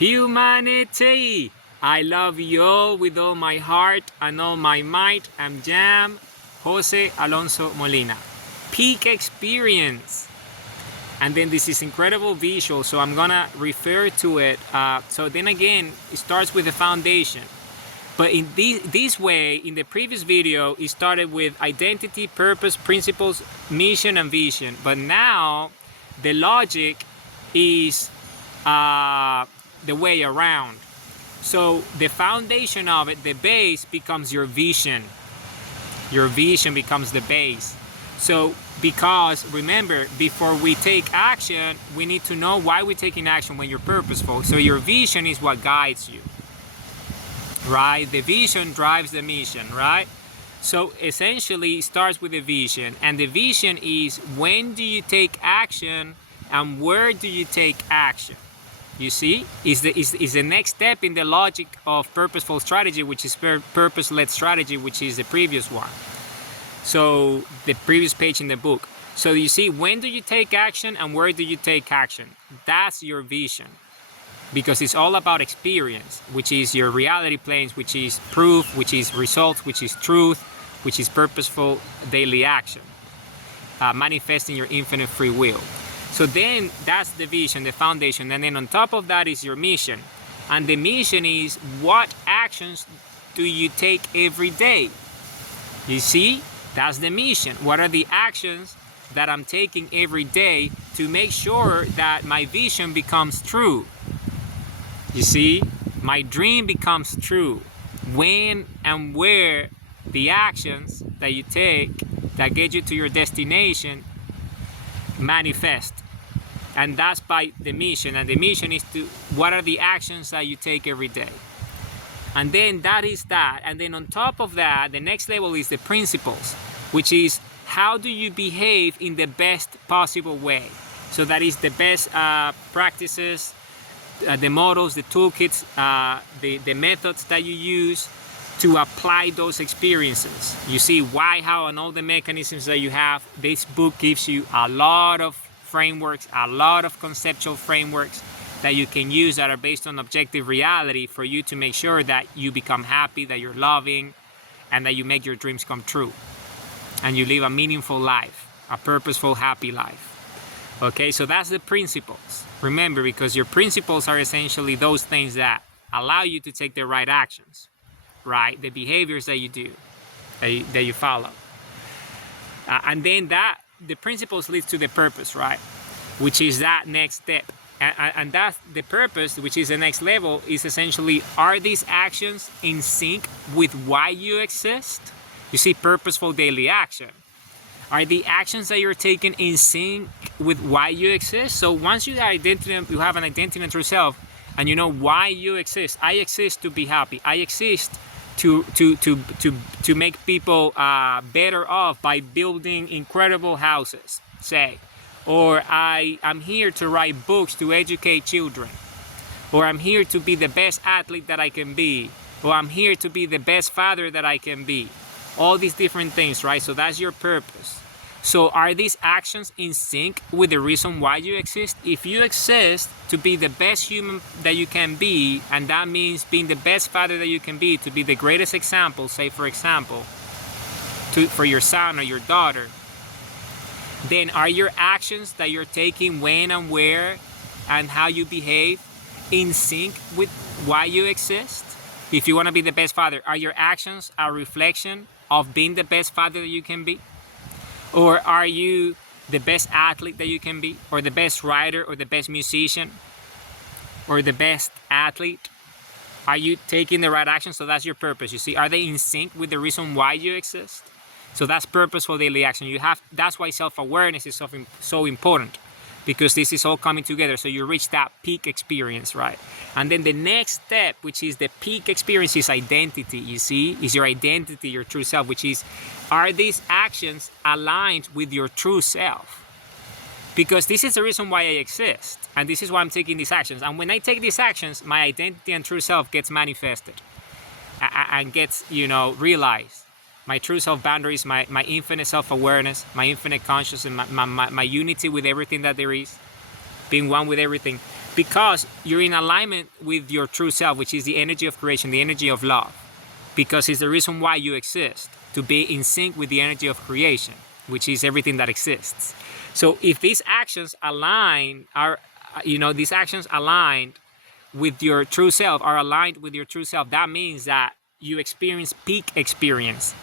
Humanity! I love you all with all my heart and all my might. I'm Jam Jose Alonso Molina. Peak experience. And then this is incredible visual, so I'm gonna refer to it. So then again, it starts with the foundation. But in this way, in the previous video, it started with identity, purpose, principles, mission, and vision. But now, the logic is the way around. So the foundation of it, the base, becomes your vision. Your vision becomes the base. So because remember, before we take action, we need to know why we're taking action when you're purposeful. So your vision is what guides you, right? The vision drives the mission, right? So essentially it starts with the vision, and the vision is when do you take action and where do you take action. You see, is the next step in the logic of purposeful strategy, which is purpose-led strategy, which is the previous one. So the previous page in the book. So you see, when do you take action and where do you take action? That's your vision, because it's all about experience, which is your reality planes, which is proof, which is results, which is truth, which is purposeful daily action, manifesting your infinite free will. So then that's the vision, the foundation, and then on top of that is your mission. And the mission is what actions do you take every day? You see, that's the mission. What are the actions that I'm taking every day to make sure that my vision becomes true? You see, my dream becomes true. When and where the actions that you take that get you to your destination manifest. And that's by the mission. And the mission is to, what are the actions that you take every day? And then that is that. And then on top of that, the next level is the principles, which is how do you behave in the best possible way? So that is the best practices, the models, the toolkits, the methods that you use to apply those experiences. You see why, how, and all the mechanisms that you have. This book gives you a lot of frameworks, a lot of conceptual frameworks that you can use that are based on objective reality for you to make sure that you become happy, that you're loving, and that you make your dreams come true. And you live a meaningful life, a purposeful, happy life. Okay, so that's the principles. Remember, because your principles are essentially those things that allow you to take the right actions, right? The behaviors that you do, that you follow. And then the principles leads to the purpose, right? Which is that next step. And that's the purpose, which is the next level, is essentially, are these actions in sync with why you exist? You see, purposeful daily action. Are the actions that you're taking in sync with why you exist? So once you have an identity in yourself, and you know why you exist. I exist to be happy. I exist to make people better off by building incredible houses, say. Or I'm here to write books to educate children. Or I'm here to be the best athlete that I can be. Or I'm here to be the best father that I can be. All these different things, right? So that's your purpose. So are these actions in sync with the reason why you exist? If you exist to be the best human that you can be, and that means being the best father that you can be, to be the greatest example, say for example, for your son or your daughter, then are your actions that you're taking when and where and how you behave in sync with why you exist? If you want to be the best father, are your actions a reflection of being the best father that you can be? Or are you the best athlete that you can be? Or the best writer, or the best musician, or the best athlete? Are you taking the right action? So that's your purpose. You see, are they in sync with the reason why you exist? So that's purposeful daily action. That's why self-awareness is so important, because this is all coming together. So you reach that peak experience, right? And then the next step, which is the peak experience, is identity. You see, is your identity, your true self, which is, are these actions aligned with your true self? Because this is the reason why I exist, and this is why I'm taking these actions. And when I take these actions, my identity and true self gets manifested and gets, realized. My true self boundaries, my infinite self-awareness, my infinite consciousness, and my unity with everything that there is, being one with everything. because you're in alignment with your true self, which is the energy of creation, the energy of love. Because it's the reason why you exist, to be in sync with the energy of creation, which is everything that exists. So if these actions align, these actions aligned with your true self, are aligned with your true self, that means that you experience peak experience,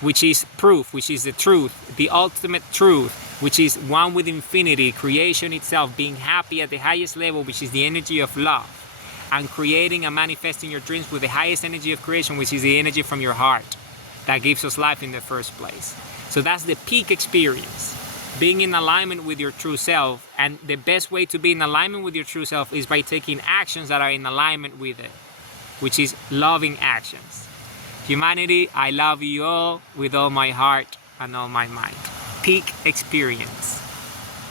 which is proof, which is the truth, the ultimate truth, which is one with infinity, creation itself, being happy at the highest level, which is the energy of love, and creating and manifesting your dreams with the highest energy of creation, which is the energy from your heart that gives us life in the first place. So that's the peak experience, being in alignment with your true self. And the best way to be in alignment with your true self is by taking actions that are in alignment with it, which is loving actions. Humanity, I love you all with all my heart and all my mind. Peak experience.